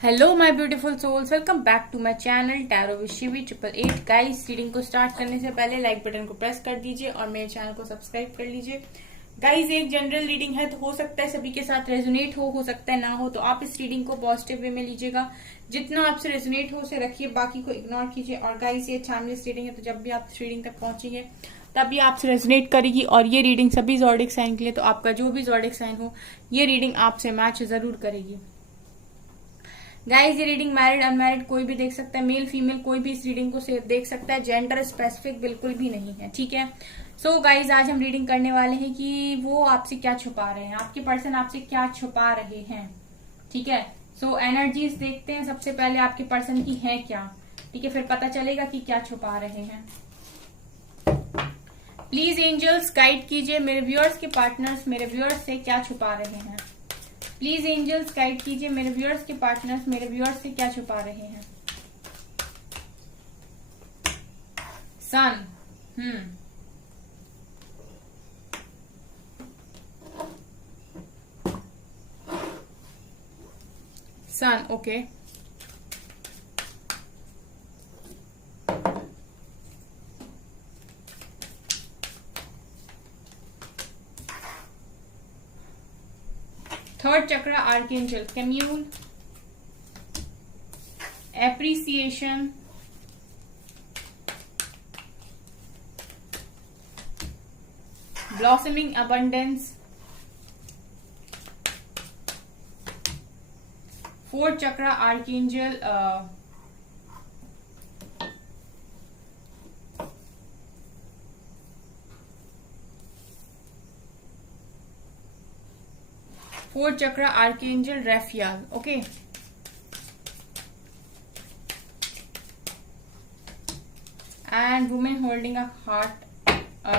Hello my beautiful souls, welcome back to my channel tarot with Shivi 888। Guys, reading को start करने से पहले like button को press कर दीजिए और मेरे चैनल को सब्सक्राइब कर लीजिए। गाइस, एक जनरल रीडिंग है तो हो सकता है सभी के साथ रेजोनेट हो सकता है ना हो, तो आप इस रीडिंग को पॉजिटिव वे में लीजिएगा। जितना आपसे रेजोनेट हो उसे रखिए, बाकी को इग्नोर कीजिए। और गाइस, ये टाइमलेस रीडिंग है, तो जब भी आप इस रीडिंग तक पहुंचेंगे तभी आपसे रेजोनेट करेगी। और ये रीडिंग सभी ज़ोडिक साइन के लिए, तो आपका जो भी ज़ोडिक साइन हो ये रीडिंग आपसे मैच जरूर करेगी। गाइस, ये रीडिंग मैरिड अनमैरिड कोई भी देख सकता है, मेल फीमेल कोई भी इस रीडिंग को देख सकता है, जेंडर स्पेसिफिक बिल्कुल भी नहीं है। ठीक है। सो गाइस, आज हम रीडिंग करने वाले हैं कि वो आपसे क्या छुपा रहे हैं, आपके पर्सन आपसे क्या छुपा रहे हैं। ठीक है। सो एनर्जीज देखते हैं सबसे पहले आपके पर्सन की है क्या। ठीक है, फिर पता चलेगा कि क्या छुपा रहे हैं। प्लीज एंजल्स गाइड कीजिए मेरे व्यूअर्स के पार्टनर्स मेरे व्यूअर्स से क्या छुपा रहे हैं। प्लीज एंजल्स गाइड कीजिए मेरे व्यूअर्स के पार्टनर्स मेरे व्यूअर्स से क्या छुपा रहे हैं। Sun. Sun, okay. Third chakra archangel Chamuel, appreciation, blossoming abundance, fourth chakra archangel fourth chakra archangel Raphael, okay. And women holding a heart,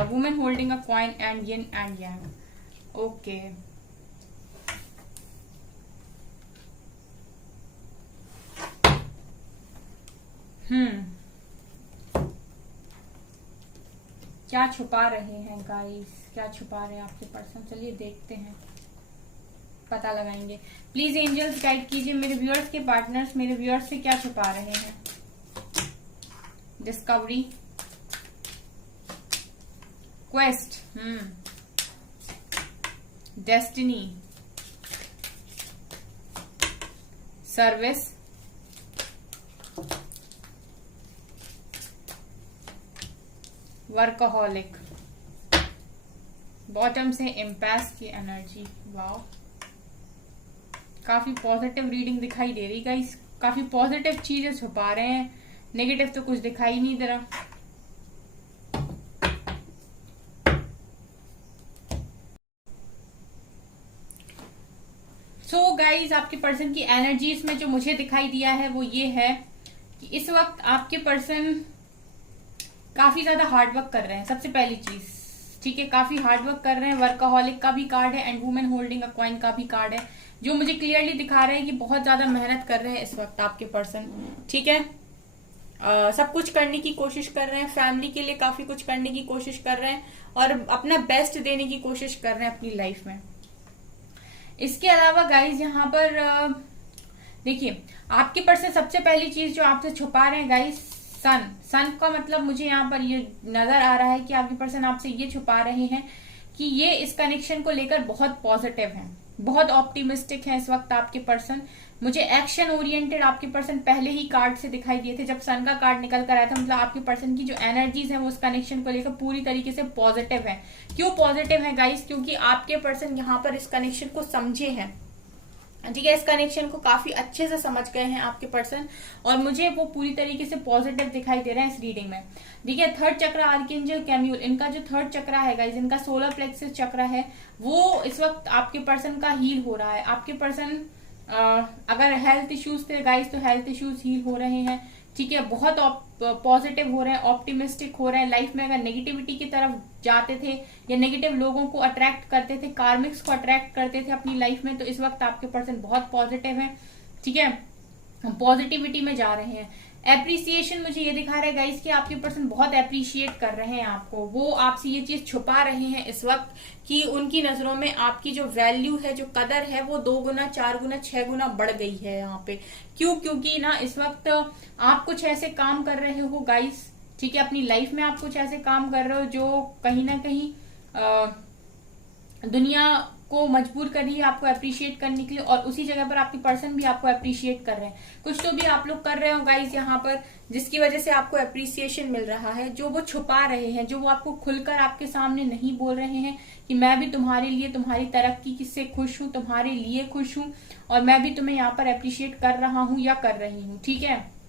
women holding a coin and yin and yang, okay. क्या छुपा रहे हैं गाइस, क्या छुपा रहे हैं आपके पर्सन, चलिए देखते हैं, पता लगाएंगे। प्लीज एंजल्स गाइड कीजिए मेरे व्यूअर्स के पार्टनर्स मेरे व्यूअर्स से क्या छुपा रहे हैं। Discovery, quest, destiny, service, workaholic, bottom से एम्पैस की एनर्जी। वाओ, काफी पॉजिटिव रीडिंग दिखाई दे रही गाइस, काफी पॉजिटिव चीजें छुपा रहे हैं, नेगेटिव तो कुछ दिखाई नहीं दे रहा। सो गाइस, आपके पर्सन की एनर्जीज में जो मुझे दिखाई दिया है वो ये है कि इस वक्त आपके पर्सन काफी ज्यादा हार्डवर्क कर रहे हैं, सबसे पहली चीज। ठीक है, काफी हार्डवर्क कर रहे हैं, वर्कहोलिक का भी कार्ड है and women holding a coin का भी कार्ड है, जो मुझे क्लियरली दिखा रहे हैं कि बहुत ज्यादा मेहनत कर रहे हैं इस वक्त आपके पर्सन। ठीक है। सब कुछ करने की कोशिश कर रहे हैं, फैमिली के लिए काफी कुछ करने की कोशिश कर रहे हैं और अपना बेस्ट देने की कोशिश कर रहे हैं अपनी लाइफ में। इसके अलावा गाइज यहाँ पर देखिए, आपके पर्सन सबसे पहली चीज जो आपसे छुपा रहे हैं गाइज, सन। सन का मतलब मुझे यहाँ पर ये नजर आ रहा है कि आपके पर्सन आपसे ये छुपा रहे हैं कि ये इस कनेक्शन को लेकर बहुत पॉजिटिव हैं, बहुत ऑप्टिमिस्टिक हैं इस वक्त आपके पर्सन। मुझे एक्शन ओरिएंटेड आपके पर्सन पहले ही कार्ड से दिखाई दिए थे, जब सन का कार्ड निकल कर आया था, मतलब आपके पर्सन की जो एनर्जीज है वो उस कनेक्शन को लेकर पूरी तरीके से पॉजिटिव है। क्यों पॉजिटिव है गाइस? क्योंकि आपके पर्सन यहाँ पर इस कनेक्शन को समझे हैं। ठीक है, इस कनेक्शन को काफी अच्छे से समझ गए हैं आपके पर्सन और मुझे वो पूरी तरीके से पॉजिटिव दिखाई दे रहे हैं इस रीडिंग में। ठीक है, थर्ड चक्र आर्कएंजल कैम्यूल, इनका जो थर्ड चक्र है गाइस, इनका सोलर प्लेक्सस चक्र है, वो इस वक्त आपके पर्सन का हील हो रहा है। आपके पर्सन अगर हेल्थ इश्यूज थे गाइस, तो हेल्थ इश्यूज हील हो रहे हैं। ठीक है, बहुत पॉजिटिव हो रहे हैं, ऑप्टिमिस्टिक हो रहे हैं। लाइफ में अगर नेगेटिविटी की तरफ जाते थे या नेगेटिव लोगों को अट्रैक्ट करते थे, कार्मिक्स को अट्रैक्ट करते थे अपनी लाइफ में, तो इस वक्त आपके पर्सन बहुत पॉजिटिव है। ठीक है, पॉजिटिविटी में जा रहे हैं। एप्रिसिएशन मुझे ये दिखा रहा है गाइस कि आपके पर्सन बहुत अप्रिशिएट कर रहे हैं आपको, वो आपसे ये चीज छुपा रहे हैं इस वक्त कि उनकी नजरों में आपकी जो वैल्यू है, जो कदर है, वो 2 गुना 4 गुना 6 गुना बढ़ गई है यहाँ पे। क्यों? क्योंकि ना इस वक्त आप कुछ ऐसे काम कर रहे हो गाइस, ठीक है, अपनी लाइफ में आप कुछ ऐसे काम कर रहे हो जो कहीं ना कहीं दुनिया को मजबूर कर रही है आपको अप्रिशिएट करने के लिए, और उसी जगह पर आपके पर्सन भी आपको अप्रिशिएट कर रहे हैं। कुछ तो भी आप लोग कर रहे हो गाइस यहाँ पर जिसकी वजह से आपको अप्रिसिएशन मिल रहा है, जो वो छुपा रहे हैं, जो वो आपको खुलकर आपके सामने नहीं बोल रहे हैं कि मैं भी तुम्हारे लिए, तुम्हारी तरक्की से खुश हूँ, तुम्हारे लिए खुश हूँ, और मैं भी तुम्हें यहाँ पर अप्रिशिएट कर रहा हूँ या कर रही हूँ। ठीक है,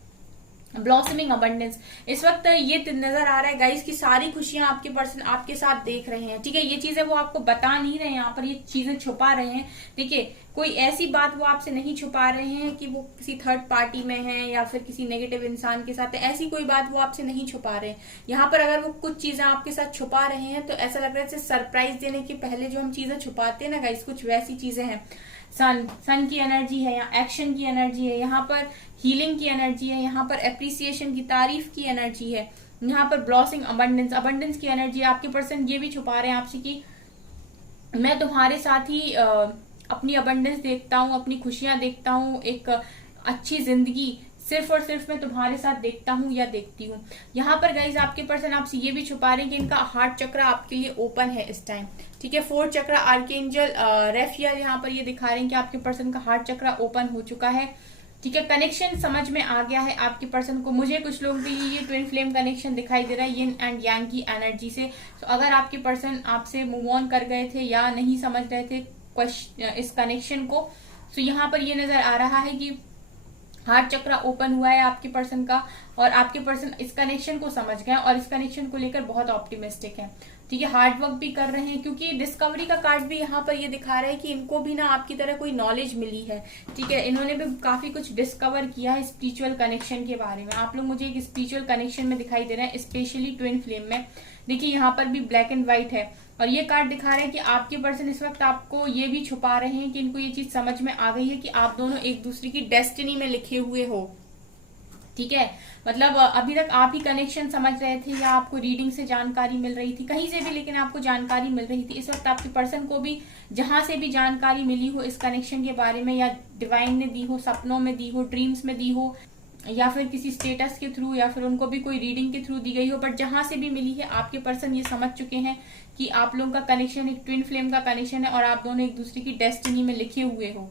ब्लॉसमिंग अबंडेंस इस वक्त ये नजर आ रहा है गाइस कि सारी खुशियां आपके पर्सन आपके साथ देख रहे हैं। ठीक है, ये चीजें वो आपको बता नहीं रहे हैं, यहाँ पर ये चीजें छुपा रहे हैं। देखिए, कोई ऐसी बात वो आपसे नहीं छुपा रहे हैं कि वो किसी थर्ड पार्टी में है या फिर किसी नेगेटिव इंसान के साथ है, ऐसी कोई बात वो आपसे नहीं छुपा रहे हैं। यहाँ पर अगर वो कुछ चीजें आपके साथ छुपा रहे हैं तो ऐसा लग रहा है जैसे सरप्राइज देने के पहले जो हम चीजें छुपाते हैं ना गाइस, कुछ वैसी चीजें हैं। सन की एनर्जी है, यहाँ एक्शन की एनर्जी है, यहाँ पर हीलिंग की एनर्जी है, यहाँ पर अप्रिसिएशन की, तारीफ की एनर्जी है, यहाँ पर ब्लॉसिंग अबंडेंस की एनर्जी है। आपके पर्सन ये भी छुपा रहे हैं आपसे कि मैं तुम्हारे साथ ही अपनी अबंडेंस देखता हूँ, अपनी खुशियां देखता हूँ, एक अच्छी जिंदगी सिर्फ और सिर्फ मैं तुम्हारे साथ देखता हूँ या देखती हूँ। यहाँ पर गाइज आपके पर्सन आपसे ये भी छुपा रहे हैं कि इनका हार्ट चक्र आपके लिए ओपन है इस टाइम। ठीक है, 4th चक्र आर्कएंजल रेफियल यहाँ पर ये दिखा रहे हैं कि आपके पर्सन का हार्ट चक्र ओपन हो चुका है। ठीक है, कनेक्शन समझ में आ गया है आपके पर्सन को। मुझे कुछ लोग भी ये ट्विन फ्लेम कनेक्शन दिखाई दे रहा है यिन एंड यांग की एनर्जी से। तो अगर आपके पर्सन आपसे मूव ऑन कर गए थे या नहीं समझ रहे थे इस कनेक्शन को, तो यहाँ पर ये नजर आ रहा है कि हार्ट चक्र ओपन हुआ है आपके पर्सन का, और आपके पर्सन इस कनेक्शन को समझ गए और इस कनेक्शन को लेकर बहुत ऑप्टिमिस्टिक है। ठीक है, हार्ड वर्क भी कर रहे हैं क्योंकि डिस्कवरी का कार्ड भी यहाँ पर ये दिखा रहा है कि इनको भी ना आपकी तरह कोई नॉलेज मिली है। ठीक है, इन्होंने भी काफी कुछ डिस्कवर किया है स्पिरिचुअल कनेक्शन के बारे में। आप लोग मुझे एक स्पिरिचुअल कनेक्शन में दिखाई दे रहे हैं, स्पेशली ट्विन फ्लेम में। देखिए, यहाँ पर भी ब्लैक एंड व्हाइट है, और ये कार्ड दिखा रहे हैं कि आपके पर्सन इस वक्त आपको ये भी छुपा रहे हैं कि इनको ये चीज समझ में आ गई है कि आप दोनों एक दूसरे की डेस्टिनी में लिखे हुए हो। ठीक है, मतलब अभी तक आप ही कनेक्शन समझ रहे थे या आपको रीडिंग से जानकारी मिल रही थी, कहीं से भी, लेकिन आपको जानकारी मिल रही थी। इस वक्त आपके पर्सन को भी जहां से भी जानकारी मिली हो इस कनेक्शन के बारे में, या डिवाइन ने दी हो, सपनों में दी हो, ड्रीम्स में दी हो, या फिर किसी स्टेटस के थ्रू, या फिर उनको भी कोई रीडिंग के थ्रू दी गई हो, बट जहां से भी मिली है आपके पर्सन ये समझ चुके हैं कि आप लोगों का कनेक्शन एक ट्विन फ्लेम का कनेक्शन है और आप दोनों एक दूसरे की डेस्टिनी में लिखे हुए हो।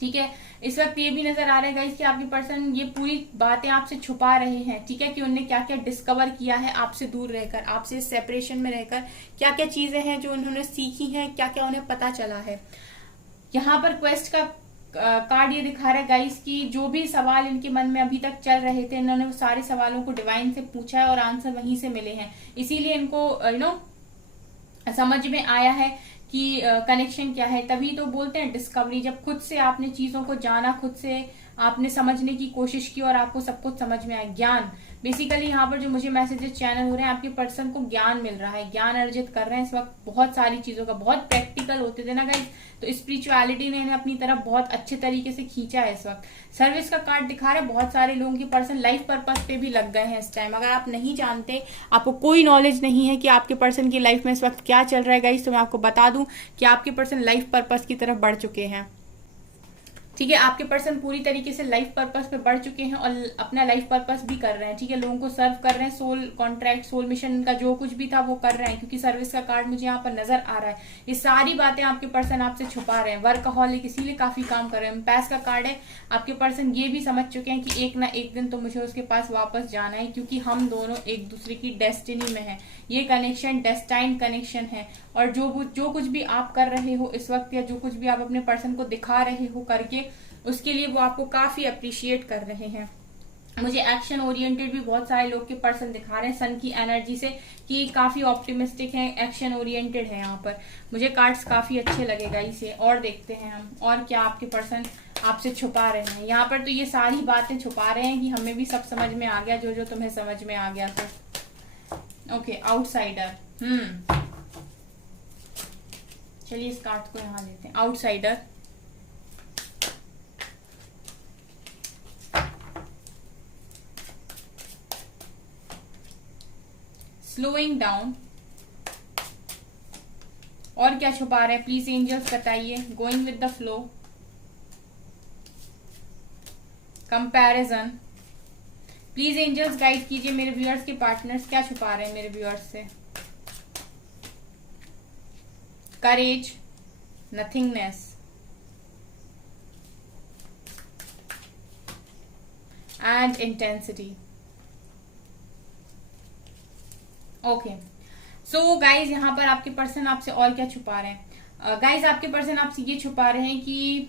ठीक है, इस वक्त ये भी नजर आ रहा है गाइस कि आपके पर्सन ये पूरी बातें आपसे छुपा रहे हैं। ठीक है, कि उन्होंने क्या क्या डिस्कवर किया है आपसे दूर रहकर, आपसे सेपरेशन में रहकर, क्या क्या चीजें हैं जो उन्होंने सीखी हैं, क्या क्या उन्हें पता चला है। यहाँ पर क्वेस्ट का कार्ड ये दिखा रहा है गाइस कि जो भी सवाल इनके मन में अभी तक चल रहे थे, इन्होंने वो सारे सवालों को डिवाइन से पूछा है और आंसर वहीं से मिले हैं। इसीलिए इनको समझ में आया है कि कनेक्शन क्या है। तभी तो बोलते हैं डिस्कवरी, जब खुद से आपने चीजों को जाना, खुद से आपने समझने की कोशिश की और आपको सब कुछ समझ में आया। ज्ञान, बेसिकली यहाँ पर जो मुझे मैसेजेस चैनल हो रहे हैं, आपके पर्सन को ज्ञान मिल रहा है, ज्ञान अर्जित कर रहे हैं इस वक्त बहुत सारी चीजों का। बहुत प्रैक्टिकल होते थे ना गाइस, तो स्पिरिचुअलिटी ने इन्हें अपनी तरफ बहुत अच्छे तरीके से खींचा है इस वक्त। सर्विस का कार्ड दिखा रहे हैं, बहुत सारे लोगों के पर्सन लाइफ पर्पस पे भी लग गए हैं इस टाइम। अगर आप नहीं जानते, आपको कोई नॉलेज नहीं है कि आपके पर्सन की लाइफ में इस वक्त क्या चल रहा है गाइस, तो मैं आपको बता दूं कि आपके पर्सन लाइफ पर्पस की तरफ बढ़ चुके हैं। ठीक है, आपके पर्सन पूरी तरीके से लाइफ पर्पस पे बढ़ चुके हैं और अपना लाइफ पर्पस भी कर रहे हैं। ठीक है, लोगों को सर्व कर रहे हैं, सोल कॉन्ट्रैक्ट, सोल मिशन का जो कुछ भी था वो कर रहे हैं, क्योंकि सर्विस का कार्ड मुझे यहाँ पर नजर आ रहा है। ये सारी बातें आपके पर्सन आपसे छुपा रहे हैं। वर्कहॉलिक, इसीलिए काफी काम कर रहे हैं। पैस का कार्ड है, आपके पर्सन ये भी समझ चुके हैं कि एक ना एक दिन तो मुझे उसके पास वापस जाना है, क्योंकि हम दोनों एक दूसरे की डेस्टिनी में है। ये कनेक्शन डेस्टाइन कनेक्शन है, और जो कुछ भी आप कर रहे हो इस वक्त, या जो कुछ भी आप अपने पर्सन को दिखा रहे हो करके, उसके लिए वो आपको काफी अप्रिशिएट कर रहे हैं। मुझे एक्शन ओरिएंटेड भी बहुत सारे लोग के पर्सन दिखा रहे हैं सन की एनर्जी से, कि काफी ऑप्टिमिस्टिक है, एक्शन ओरिएंटेड है। यहाँ पर मुझे कार्ड्स काफी अच्छे लगेगा इसे। और देखते हैं हम और क्या आपके पर्सन आपसे छुपा रहे हैं। यहाँ पर तो ये सारी बातें छुपा रहे हैं कि हमें भी सब समझ में आ गया, जो जो तुम्हें समझ में आ गया। तो ओके, आउटसाइडर। चलिए इस कार्ड को यहाँ लेते हैं, स्लोइंग डाउन, और क्या छुपा रहे हैं प्लीज एंजल्स बताइए। Going with the flow, comparison, please angels guide कीजिए मेरे व्यूअर्स के पार्टनर्स क्या छुपा रहे हैं मेरे व्यूअर्स से। Courage, nothingness and intensity. Okay, so guys यहाँ पर आपके पर्सन आपसे और क्या छुपा रहे हैं। गाइज आपके पर्सन आपसे ये छुपा रहे हैं कि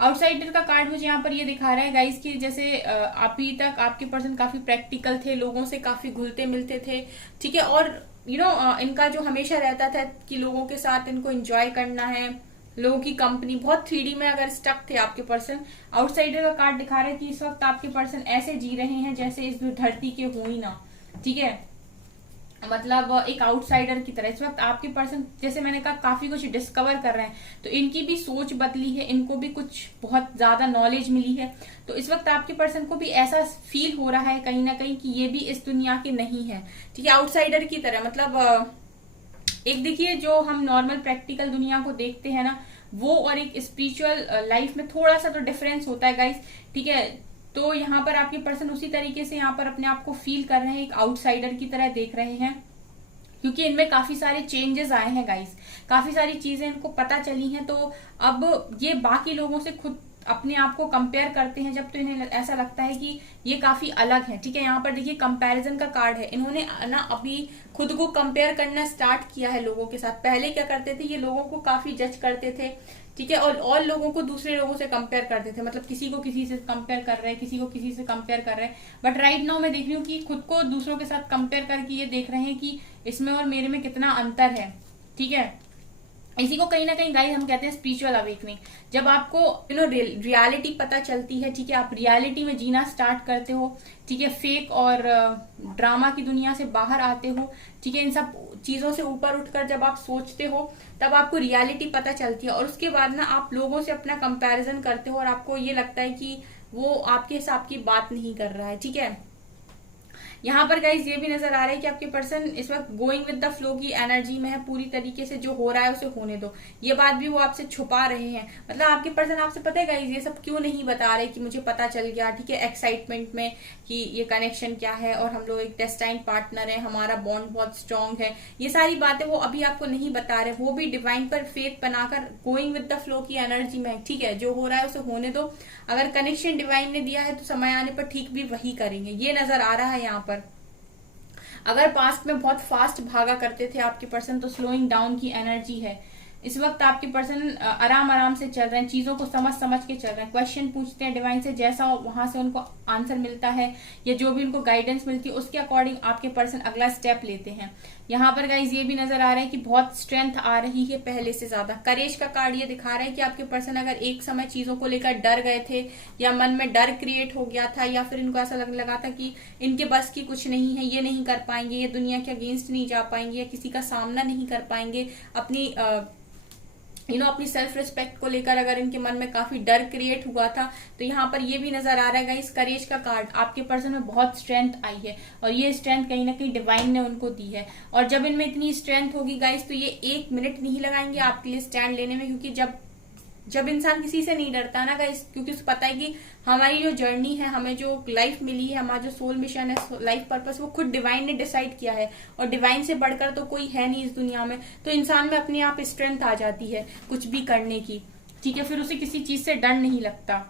आउटसाइडर का कार्ड मुझे यहाँ पर ये दिखा रहा है गाइज कि जैसे अभी तक आपके पर्सन काफी प्रैक्टिकल थे, लोगों से काफी घुलते मिलते थे, ठीक है, और इनका जो हमेशा रहता था कि लोगों के साथ इनको एंजॉय करना है, लोगों की कंपनी, बहुत 3D में अगर स्टक थे आपके पर्सन। आउटसाइडर का कार्ड दिखा रहा है कि इस वक्त आपके पर्सन ऐसे जी रहे हैं जैसे इस धरती के हो ही ना, ठीक है, मतलब एक आउटसाइडर की तरह। इस वक्त आपके पर्सन जैसे मैंने कहा काफी कुछ डिस्कवर कर रहे हैं, तो इनकी भी सोच बदली है, इनको भी कुछ बहुत ज्यादा नॉलेज मिली है। तो इस वक्त आपके पर्सन को भी ऐसा फील हो रहा है कहीं ना कहीं कि ये भी इस दुनिया के नहीं है, ठीक है, आउटसाइडर की तरह। मतलब एक देखिए जो हम नॉर्मल प्रैक्टिकल दुनिया को देखते हैं ना, वो और एक स्पिरिचुअल लाइफ में थोड़ा सा तो डिफरेंस होता है गाइस, ठीक है। तो यहाँ पर आपके पर्सन उसी तरीके से यहाँ पर अपने आप को फील कर रहे हैं, एक आउटसाइडर की तरह देख रहे हैं, क्योंकि इनमें काफी सारे चेंजेस आए हैं गाइस, काफी सारी चीजें इनको पता चली हैं। तो अब ये बाकी लोगों से खुद अपने आप को कंपेयर करते हैं जब, तो इन्हें ऐसा लगता है कि ये काफी अलग है, ठीक है। यहाँ पर देखिए कंपैरिजन का कार्ड है, इन्होंने ना अभी खुद को कंपेयर करना स्टार्ट किया है लोगों के साथ। पहले क्या करते थे, ये लोगों को काफी जज करते थे, ठीक है, और लोगों को दूसरे लोगों से कंपेयर करते थे, मतलब किसी को किसी से कंपेयर कर रहे हैं, किसी को किसी से कंपेयर कर रहे हैं। बट राइट नाउ मैं देख रही हूँ कि खुद को दूसरों के साथ कंपेयर करके ये देख रहे हैं कि इसमें और मेरे में कितना अंतर है, ठीक है। इसी को कहीं ना कहीं गाइस हम कहते हैं स्पिरिचुअल अवेकनिंग। जब आपको रियलिटी पता चलती है, ठीक है, आप रियलिटी में जीना स्टार्ट करते हो, ठीक है, फेक और ड्रामा की दुनिया से बाहर आते हो, ठीक है, इन सब चीजों से ऊपर उठकर जब आप सोचते हो तब आपको रियलिटी पता चलती है, और उसके बाद ना आप लोगों से अपना कंपैरिजन करते हो और आपको ये लगता है कि वो आपके हिसाब की बात नहीं कर रहा है, ठीक है। यहाँ पर गाइज ये भी नजर आ रहा है कि आपके पर्सन इस वक्त गोइंग विद द फ्लो की एनर्जी में है, पूरी तरीके से जो हो रहा है उसे होने दो। ये बात भी वो आपसे छुपा रहे हैं, मतलब आपके पर्सन आपसे पता है गाइज ये सब क्यों नहीं बता रहे कि मुझे पता चल गया, ठीक है, एक्साइटमेंट में कि ये कनेक्शन क्या है और हम लोग एक डेस्टाइन पार्टनर है, हमारा बॉन्ड बहुत स्ट्रांग है, ये सारी बातें वो अभी आपको नहीं बता रहे। वो भी डिवाइन पर फेथ बनाकर गोइंग विद द फ्लो की एनर्जी में, ठीक है, जो हो रहा है उसे होने दो। अगर कनेक्शन डिवाइन ने दिया है तो समय आने पर ठीक भी वही करेंगे, ये नजर आ रहा है यहाँ पर। अगर पास्ट में बहुत फास्ट भागा करते थे आपके पर्सन, तो स्लोइंग डाउन की एनर्जी है। इस वक्त आपके पर्सन आराम आराम से चल रहे हैं, चीजों को समझ समझ के चल रहे हैं, क्वेश्चन पूछते हैं डिवाइन से, जैसा वहां से उनको आंसर मिलता है या जो भी उनको गाइडेंस मिलती है उसके अकॉर्डिंग आपके पर्सन अगला स्टेप लेते हैं। यहाँ पर गाइज ये भी नजर आ रहा है कि बहुत स्ट्रेंथ आ रही है पहले से ज्यादा। करेज का कार्ड ये दिखा रहा है कि आपके पर्सन अगर एक समय चीजों को लेकर डर गए थे या मन में डर क्रिएट हो गया था या फिर इनको ऐसा लगने लगा था कि इनके बस की कुछ नहीं है, ये नहीं कर पाएंगे, ये दुनिया के अगेंस्ट नहीं जा पाएंगे या किसी का सामना नहीं कर पाएंगे, अपनी अपनी सेल्फ रिस्पेक्ट को लेकर अगर इनके मन में काफी डर क्रिएट हुआ था, तो यहाँ पर ये भी नजर आ रहा है गाइस करेज का कार्ड, आपके पर्सन में बहुत स्ट्रेंथ आई है और ये स्ट्रेंथ कहीं ना कहीं डिवाइन ने उनको दी है। और जब इनमें इतनी स्ट्रेंथ होगी गाइस, तो ये 1 मिनट नहीं लगाएंगे आपके लिए स्टैंड लेने में, क्योंकि जब इंसान किसी से नहीं डरता ना गाइस, क्योंकि उसको पता है कि हमारी जो जर्नी है, हमें जो लाइफ मिली है, हमारा जो सोल मिशन है, लाइफ पर्पस, वो खुद डिवाइन ने डिसाइड किया है और डिवाइन से बढ़कर तो कोई है नहीं इस दुनिया में। तो इंसान में अपने आप स्ट्रेंथ आ जाती है कुछ भी करने की, ठीक है, फिर उसे किसी चीज से डर नहीं लगता।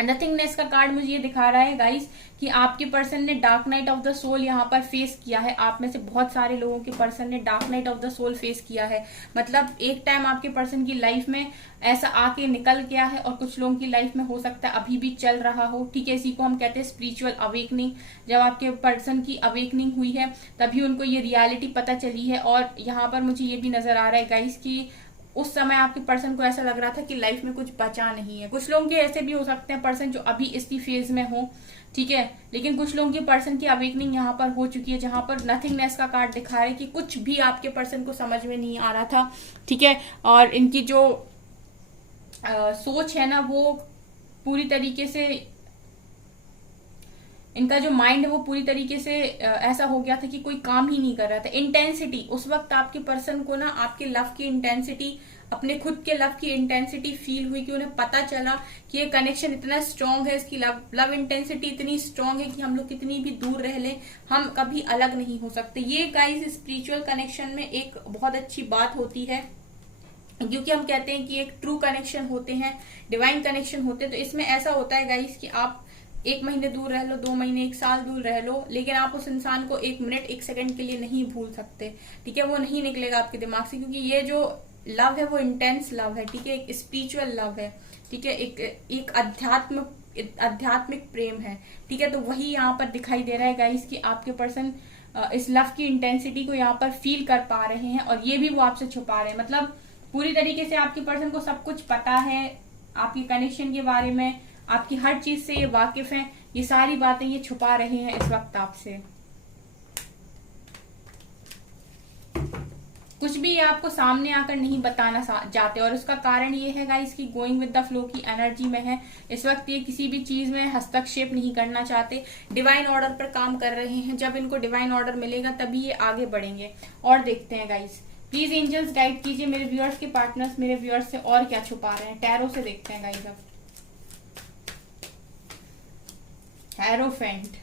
नथिंगनेस का कार्ड मुझे ये दिखा रहा है गाइस कि आपके पर्सन ने dark night of the soul यहाँ पर फेस किया है। आप में से बहुत सारे लोगों के पर्सन ने dark night of the soul face किया है, मतलब एक टाइम आपके पर्सन की लाइफ में ऐसा आके निकल गया है और कुछ लोगों की लाइफ में हो सकता है अभी भी चल रहा हो, ठीक है। इसी को हम कहते हैं स्पिरिचुअल अवेकनिंग। जब आपके पर्सन की अवेकनिंग हुई है तभी उनको ये रियलिटी पता चली है। और यहाँ पर मुझे ये भी नजर आ रहा है गाइस कि उस समय आपके पर्सन को ऐसा लग रहा था कि लाइफ में कुछ बचा नहीं है। कुछ लोगों के ऐसे भी हो सकते हैं पर्सन जो अभी इसी फेज में हो, ठीक है, लेकिन कुछ लोगों के पर्सन की अवेकनिंग यहाँ पर हो चुकी है, जहां पर नथिंगनेस का कार्ड दिखा रहा है कि कुछ भी आपके पर्सन को समझ में नहीं आ रहा था, ठीक है, और इनकी जो सोच है ना वो पूरी तरीके से इनका जो माइंड है वो पूरी तरीके से ऐसा हो गया था कि कोई काम ही नहीं कर रहा था। इंटेंसिटी, उस वक्त आपके पर्सन को ना आपके लव की इंटेंसिटी, अपने खुद के लव की इंटेंसिटी फील हुई, कि उन्हें पता चला कि ये कनेक्शन इतना स्ट्रांग है, इसकी लव इंटेंसिटी इतनी स्ट्रांग है कि हम लोग कितनी भी दूर रह लें हम कभी अलग नहीं हो सकते। ये गाइस स्पिरिचुअल कनेक्शन में एक बहुत अच्छी बात होती है, क्योंकि हम कहते हैं कि एक ट्रू कनेक्शन होते हैं, डिवाइन कनेक्शन होते हैं। तो इसमें ऐसा होता है गाइस कि आप 1 महीने दूर रह लो, 2 महीने, 1 साल दूर रह लो, लेकिन आप उस इंसान को 1 मिनट 1 सेकंड के लिए नहीं भूल सकते। ठीक है, वो नहीं निकलेगा आपके दिमाग से, क्योंकि ये जो लव है वो इंटेंस लव है। ठीक है, एक स्पिरिचुअल लव है। ठीक है, एक आध्यात्मिक प्रेम है। ठीक है, तो वही यहाँ पर दिखाई दे रहा है गाइस कि आपके पर्सन इस लव की इंटेंसिटी को यहाँ पर फील कर पा रहे हैं, और ये भी वो आपसे छुपा रहे हैं। मतलब पूरी तरीके से आपके पर्सन को सब कुछ पता है आपके कनेक्शन के बारे में, आपकी हर चीज से ये वाकिफ हैं, ये सारी बातें ये छुपा रहे हैं इस वक्त आपसे। कुछ भी ये आपको सामने आकर नहीं बताना चाहते, और उसका कारण ये है गाइस कि गोइंग विद द फ्लो की एनर्जी में है इस वक्त। ये किसी भी चीज में हस्तक्षेप नहीं करना चाहते, डिवाइन ऑर्डर पर काम कर रहे हैं। जब इनको डिवाइन ऑर्डर मिलेगा तभी ये आगे बढ़ेंगे। और देखते हैं गाइस, प्लीज एंजल्स गाइड कीजिए मेरे व्यूअर्स के पार्टनर्स मेरे व्यूअर्स से और क्या छुपा रहे हैं। टैरो से देखते हैं गाइस। अब hierophant,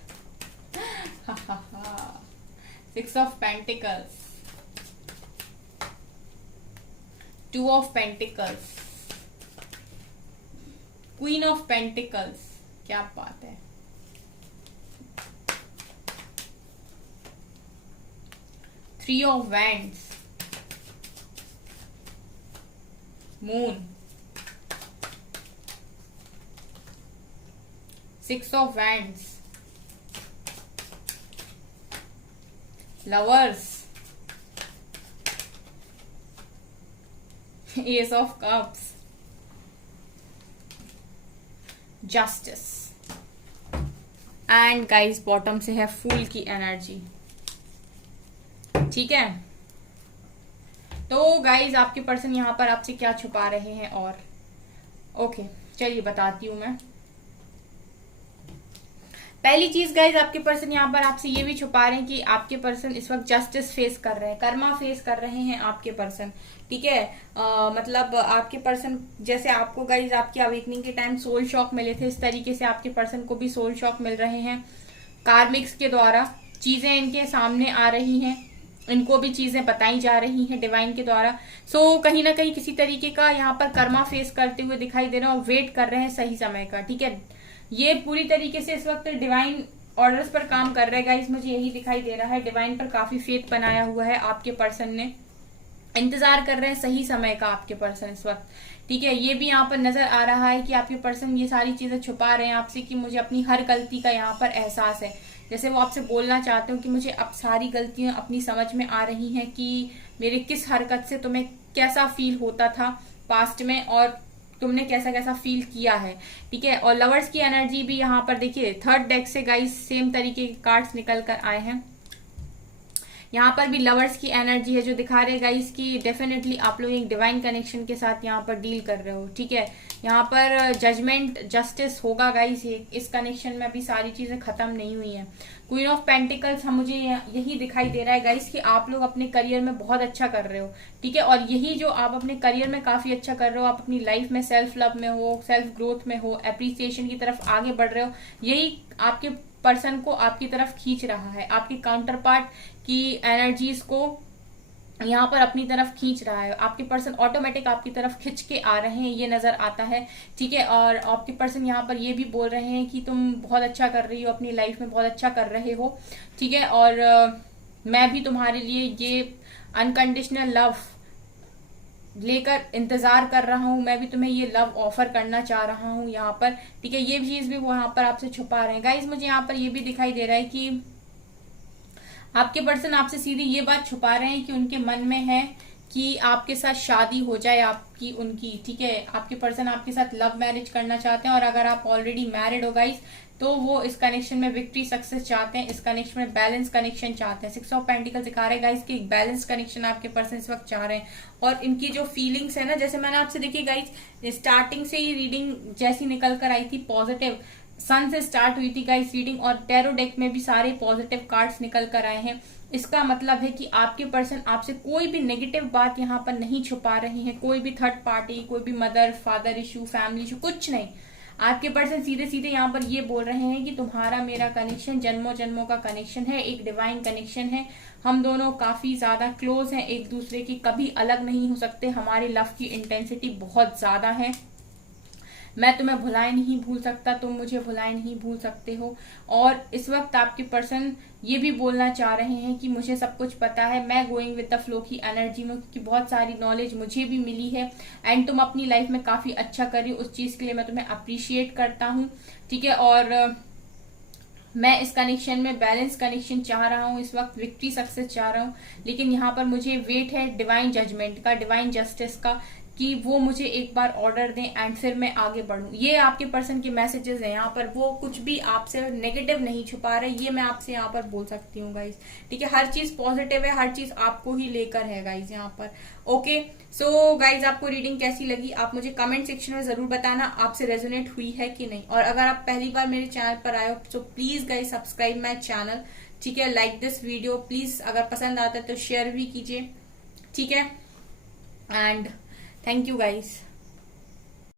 6 of pentacles, 2 of pentacles, queen of pentacles, क्या बात है, 3 of wands, moon, 6 of wands, lovers, S of cups, justice, and guys bottom से है फूल की एनर्जी। ठीक है, तो गाइस आपके पर्सन यहां पर आपसे क्या छुपा रहे हैं। और ओके चलिए बताती हूं मैं। पहली चीज गाइज, आपके पर्सन यहाँ पर आपसे ये भी छुपा रहे हैं कि आपके पर्सन इस वक्त जस्टिस फेस कर रहे हैं, कर्मा फेस कर रहे हैं आपके पर्सन। ठीक है, मतलब आपके पर्सन जैसे आपको गाइज आपकी अवेकनिंग के टाइम सोल शॉक मिले थे, इस तरीके से आपके पर्सन को भी सोल शॉक मिल रहे हैं। कार्मिक्स के द्वारा चीजें इनके सामने आ रही हैं, इनको भी चीजें बताई जा रही हैं डिवाइन के द्वारा। सो कहीं ना कहीं किसी तरीके का यहाँ पर कर्मा फेस करते हुए दिखाई दे रहे हैं और वेट कर रहे हैं सही समय का। ठीक है, ये पूरी तरीके से इस वक्त डिवाइन ऑर्डर्स पर काम कर रहे हैं गाइस, मुझे यही दिखाई दे रहा है। डिवाइन पर काफी फेथ बनाया हुआ है आपके पर्सन ने, इंतजार कर रहे हैं सही समय का आपके पर्सन इस वक्त। ठीक है, ये भी यहाँ पर नजर आ रहा है कि आपके पर्सन ये सारी चीजें छुपा रहे हैं आपसे कि मुझे अपनी हर गलती का यहाँ पर एहसास है। जैसे वो आपसे बोलना चाहते हो कि मुझे अब सारी गलतियां अपनी समझ में आ रही हैं कि मेरे किस हरकत से तुम्हें कैसा फील होता था पास्ट में और तुमने कैसा कैसा फील किया है। ठीक है, और लवर्स की एनर्जी भी यहाँ पर देखिए, थर्ड डेक से गाइस सेम तरीके के कार्ड्स निकल कर आए हैं। यहाँ पर भी लवर्स की एनर्जी है जो दिखा रहे गाइस कि डेफिनेटली आप लोग एक डिवाइन कनेक्शन के साथ यहाँ पर डील कर रहे हो। ठीक है, यहाँ पर जजमेंट जस्टिस होगा गाइस, इस कनेक्शन में अभी सारी चीजें खत्म नहीं हुई हैं। क्वीन ऑफ पेंटिकल्स मुझे यही दिखाई दे रहा है गाइस कि आप लोग अपने करियर में बहुत अच्छा कर रहे हो। ठीक है, और यही जो आप अपने करियर में काफी अच्छा कर रहे हो, आप अपनी लाइफ में सेल्फ लव में हो, सेल्फ ग्रोथ में हो, एप्रिसिएशन की तरफ आगे बढ़ रहे हो, यही आपके पर्सन को आपकी तरफ खींच रहा है, आपकी काउंटर पार्ट की एनर्जीज को यहाँ पर अपनी तरफ खींच रहा है। आपके पर्सन ऑटोमेटिक आपकी तरफ खिंच के आ रहे हैं, ये नजर आता है। ठीक है, और आपके पर्सन यहाँ पर ये भी बोल रहे हैं कि तुम बहुत अच्छा कर रही हो, अपनी लाइफ में बहुत अच्छा कर रहे हो। ठीक है, और मैं भी तुम्हारे लिए ये अनकंडीशनल लव लेकर इंतजार कर रहा हूं, मैं भी तुम्हें ये लव ऑफर करना चाह रहा हूं यहाँ पर। ठीक है, ये चीज भी वो यहाँ पर आपसे छुपा रहे हैं गाइस। मुझे यहाँ पर ये भी दिखाई दे रहा है कि आपके पर्सन आपसे सीधी ये बात छुपा रहे हैं कि उनके मन में है कि आपके साथ शादी हो जाए आपकी उनकी। ठीक है, आपके पर्सन आपके साथ लव मैरिज करना चाहते हैं, और अगर आप ऑलरेडी मैरिड हो गाइस तो वो इस कनेक्शन में विक्ट्री सक्सेस चाहते हैं, इस कनेक्शन में बैलेंस कनेक्शन चाहते हैं। 6 ऑफ पेंटिकल्स दिखा रहे हैं गाइस कि एक बैलेंस कनेक्शन आपके पर्सन इस वक्त चाह रहे हैं। और इनकी जो फीलिंग्स है ना, जैसे मैंने आपसे देखी गाइस स्टार्टिंग से ही रीडिंग जैसी निकल कर आई थी पॉजिटिव, सन से स्टार्ट हुई थी गाइस रीडिंग, और टैरो डेक में भी सारे पॉजिटिव कार्ड्स निकल कर आए हैं। इसका मतलब है कि आपके पर्सन आपसे कोई भी नेगेटिव बात यहाँ पर नहीं छुपा रही है, कोई भी थर्ड पार्टी, कोई भी mother father issue, family issue, कुछ नहीं। आपके पर्सन सीधे सीधे यहाँ पर ये बोल रहे हैं कि तुम्हारा मेरा कनेक्शन जन्मों जन्मों का कनेक्शन है, एक डिवाइन कनेक्शन है। हम दोनों काफी ज्यादा क्लोज हैं एक दूसरे की, कभी अलग नहीं हो सकते। हमारे लव की इंटेंसिटी बहुत ज्यादा है। मैं तुम्हें भुलाए नहीं भूल सकता, तुम मुझे भुलाए नहीं भूल सकते हो। और इस वक्त आपके पर्सन ये भी बोलना चाह रहे हैं कि मुझे सब कुछ पता है, मैं गोइंग विद द फ्लो की एनर्जी में, क्योंकि बहुत सारी नॉलेज मुझे भी मिली है एंड तुम अपनी लाइफ में काफी अच्छा कर रही हो, उस चीज के लिए मैं तुम्हें अप्रिशिएट करता हूँ। ठीक है, और मैं इस कनेक्शन में बैलेंस कनेक्शन चाह रहा हूँ, इस वक्त विक्ट्री सक्सेस चाह रहा हूँ, लेकिन यहाँ पर मुझे वेट है डिवाइन जजमेंट का, डिवाइन जस्टिस का, कि वो मुझे एक बार ऑर्डर दें एंड फिर मैं आगे बढ़ूं। ये आपके पर्सन के मैसेजेस हैं यहाँ पर, वो कुछ भी आपसे नेगेटिव नहीं छुपा रहे, ये मैं आपसे यहाँ पर बोल सकती हूँ गाइज। ठीक है, हर चीज पॉजिटिव है, हर चीज आपको ही लेकर है गाइज यहाँ पर। ओके, सो गाइज आपको रीडिंग कैसी लगी आप मुझे कमेंट सेक्शन में जरूर बताना, आपसे रेजोनेट हुई है कि नहीं। और अगर आप पहली बार मेरे चैनल पर आए हो तो please guys subscribe my channel. ठीक है, लाइक दिस वीडियो प्लीज, अगर पसंद आता है तो शेयर भी कीजिए। ठीक है, एंड thank you guys।